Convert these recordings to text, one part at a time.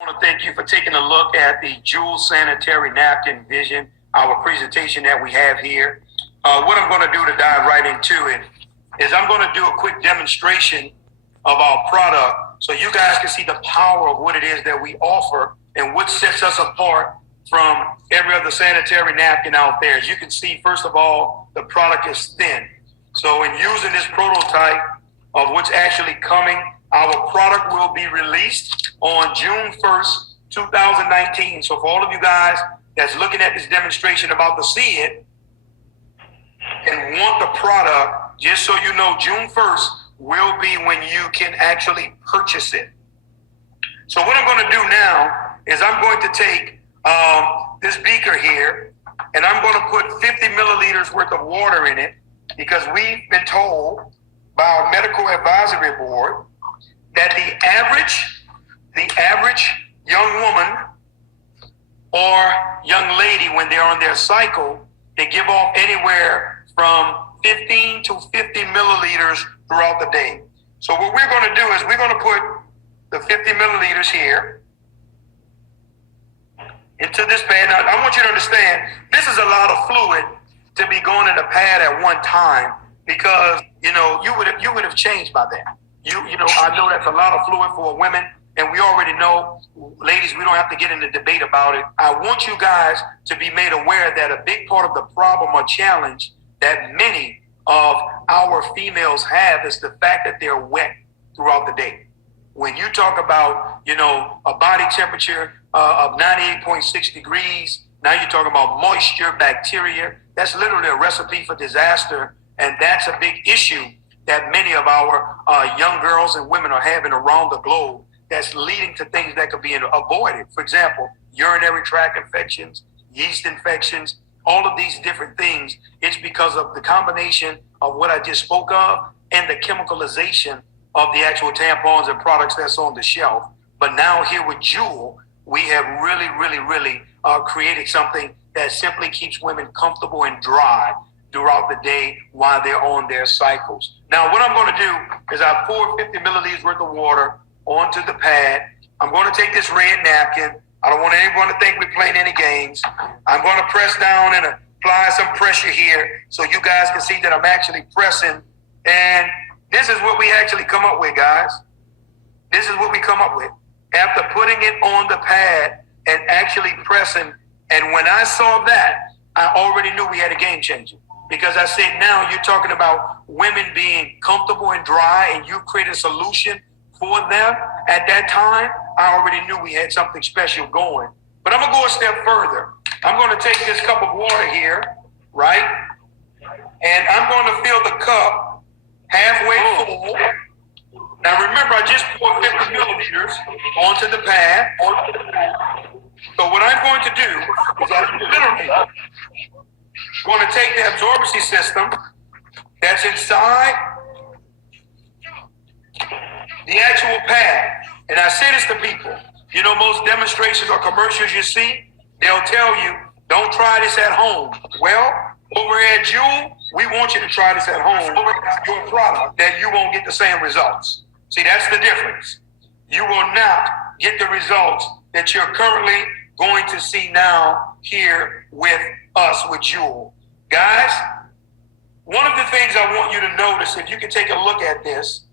I want to thank you for taking a look at the Jewel Sanitary Napkin Vision, our presentation that we have here. What I'm going to do to dive right into it is I'm going to do a quick demonstration of our product so you guys can see the power of what it is that we offer and what sets us apart from every other sanitary napkin out there. As you can see, first of all, the product is thin. So in using this prototype of what's actually coming, our product will be released on June 1st, 2019. So for all of you guys that's looking at this demonstration about to see it and want the product, just so you know, June 1st will be when you can actually purchase it. So what I'm going to do now is I'm going to take this beaker here and I'm going to put 50 milliliters worth of water in it, because we've been told by our medical advisory board that the average young woman or young lady, when they're on their cycle, they give off anywhere from 15 to 50 milliliters throughout the day. So what we're going to do is we're going to put the 50 milliliters here into this pad. Now, I want you to understand, this is a lot of fluid to be going in a pad at one time, because you would have changed by then. I know that's a lot of fluid for women, and we already know, ladies, we don't have to get into debate about it. I want you guys to be made aware that a big part of the problem or challenge that many of our females have is the fact that they're wet throughout the day. When you talk about, a body temperature of 98.6 degrees, now you're talking about moisture, bacteria. That's literally a recipe for disaster, and that's a big issue that many of our young girls and women are having around the globe, that's leading to things that could be avoided. For example, urinary tract infections, yeast infections, all of these different things. It's because of the combination of what I just spoke of and the chemicalization of the actual tampons and products that's on the shelf. But now here with Jewel, we have really created something that simply keeps women comfortable and dry throughout the day while they're on their cycles. Now, what I'm going to do is I pour 50 milliliters worth of water onto the pad. I'm going to take this red napkin. I don't want anyone to think we're playing any games. I'm going to press down and apply some pressure here so you guys can see that I'm actually pressing. And this is what we actually come up with, guys. This is what we come up with after putting it on the pad and actually pressing. And when I saw that, I already knew we had a game changer. Because I said, now you're talking about women being comfortable and dry, and you create a solution for them. At that time, I already knew we had something special going. But I'm going to go a step further. I'm going to take this cup of water here, right? And I'm going to fill the cup halfway full. Now remember, I just poured 50 milliliters onto the pad. So what I'm going to do is I'm literally going to take the absorbency system that's inside the actual pad. And I say this to people. Most demonstrations or commercials you see, they'll tell you, don't try this at home. Well, over at Jewel, we want you to try this at home. Your product, that you won't get the same results. See, that's the difference. You will not get the results that you're currently going to see now here with us, with Jewel. Guys, one of the things I want you to notice, if you can take a look at this,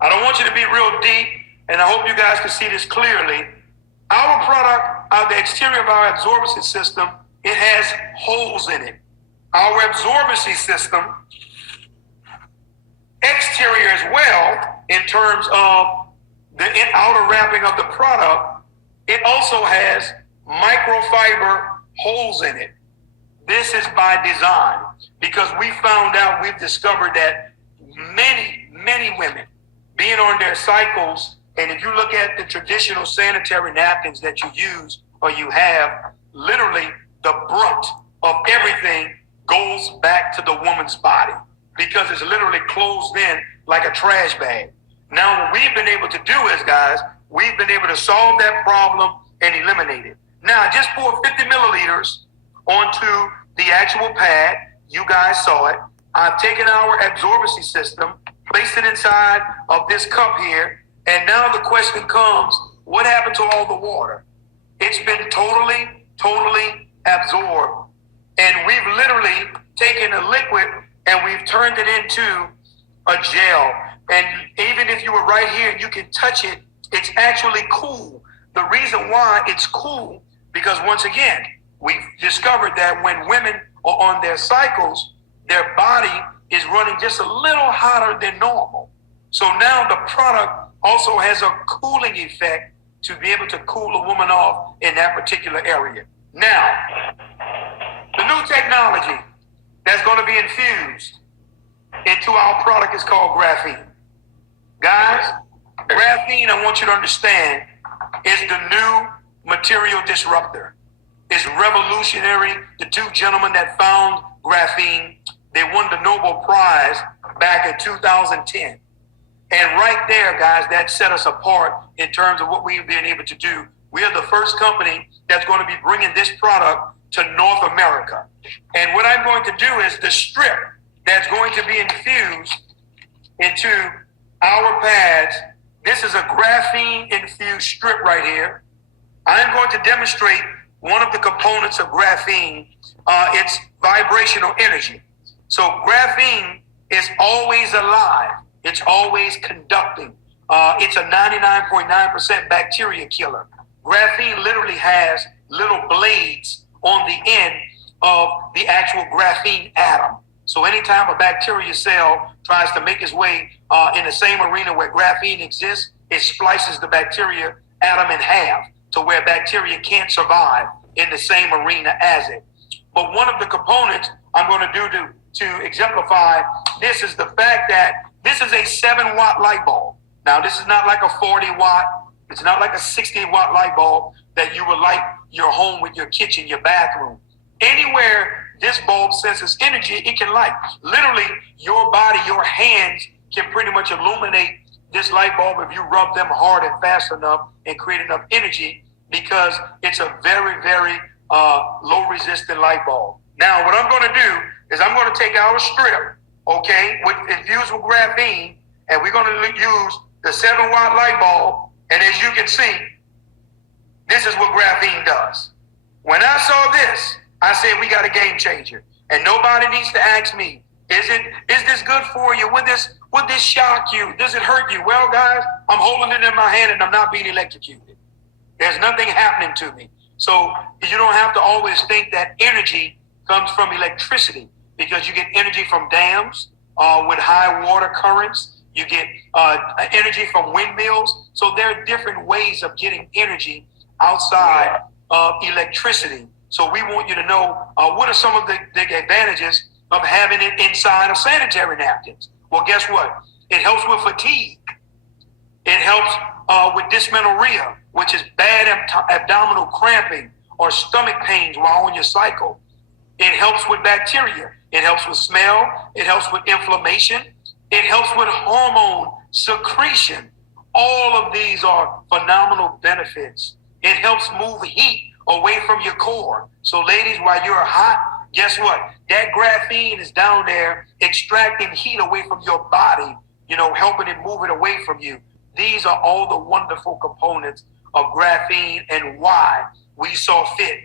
I don't want you to be real deep, and I hope you guys can see this clearly. Our product, the exterior of our absorbency system, it has holes in it. Our absorbency system, exterior as well, in terms of the outer wrapping of the product, it also has microfiber holes in it. This is by design, because we've discovered that many women being on their cycles, and if you look at the traditional sanitary napkins that you use or you have, literally the brunt of everything goes back to the woman's body, because it's literally closed in like a trash bag. Now, what we've been able to do is, guys, we've been able to solve that problem and eliminate it. Now, I just poured 50 milliliters onto the actual pad. You guys saw it. I've taken our absorbency system, placed it inside of this cup here, And now the question comes, what happened to all the water? It's been totally absorbed. And we've literally taken a liquid and we've turned it into a gel. And even if you were right here and you can touch it, it's actually cool. The reason why it's cool, because once again, we've discovered that when women are on their cycles, their body is running just a little hotter than normal. So now the product also has a cooling effect to be able to cool a woman off in that particular area. Now, the new technology that's going to be infused into our product is called graphene. Guys, graphene, I want you to understand, is the new material disruptor. It's revolutionary. The two gentlemen that found graphene, they won the Nobel Prize back in 2010. And right there, guys, that set us apart in terms of what we've been able to do. We are the first company that's going to be bringing this product to North America. And what I'm going to do is the strip that's going to be infused into our pads. This is a graphene infused strip right here. I'm going to demonstrate one of the components of graphene. It's vibrational energy. So graphene is always alive. It's always conducting. It's a 99.9% bacteria killer. Graphene literally has little blades on the end of the actual graphene atom. So anytime a bacteria cell tries to make its way in the same arena where graphene exists, it splices the bacteria atom in half to where bacteria can't survive in the same arena as it. But one of the components I'm going to do to exemplify this is the fact that this is a 7-watt light bulb. Now, this is not like a 40-watt. It's not like a 60-watt light bulb that you would light your home with, your kitchen, your bathroom. Anywhere this bulb senses energy, it can light. Literally, your body, your hands can pretty much illuminate this light bulb if you rub them hard and fast enough and create enough energy, because it's a very low resistant light bulb. Now, what I'm going to do is I'm going to take our strip, okay, infused with graphene, and we're going to use the 7-watt light bulb. And as you can see, this is what graphene does. When I saw this, I said, we got a game changer. And nobody needs to ask me, is this good for you? Would this shock you? Does it hurt you? Well, guys, I'm holding it in my hand and I'm not being electrocuted. There's nothing happening to me. So you don't have to always think that energy comes from electricity, because you get energy from dams with high water currents. You get energy from windmills. So there are different ways of getting energy outside of electricity. So we want you to know what are some of the advantages of having it inside of sanitary napkins. Well, guess what? It helps with fatigue. It helps with dysmenorrhea, which is bad abdominal cramping or stomach pains while on your cycle. It helps with bacteria. It helps with smell. It helps with inflammation. It helps with hormone secretion. All of these are phenomenal benefits. It helps move heat away from your core. So ladies, while you're hot, guess what? That graphene is down there extracting heat away from your body, helping it move it away from you. These are all the wonderful components of graphene and why we saw fit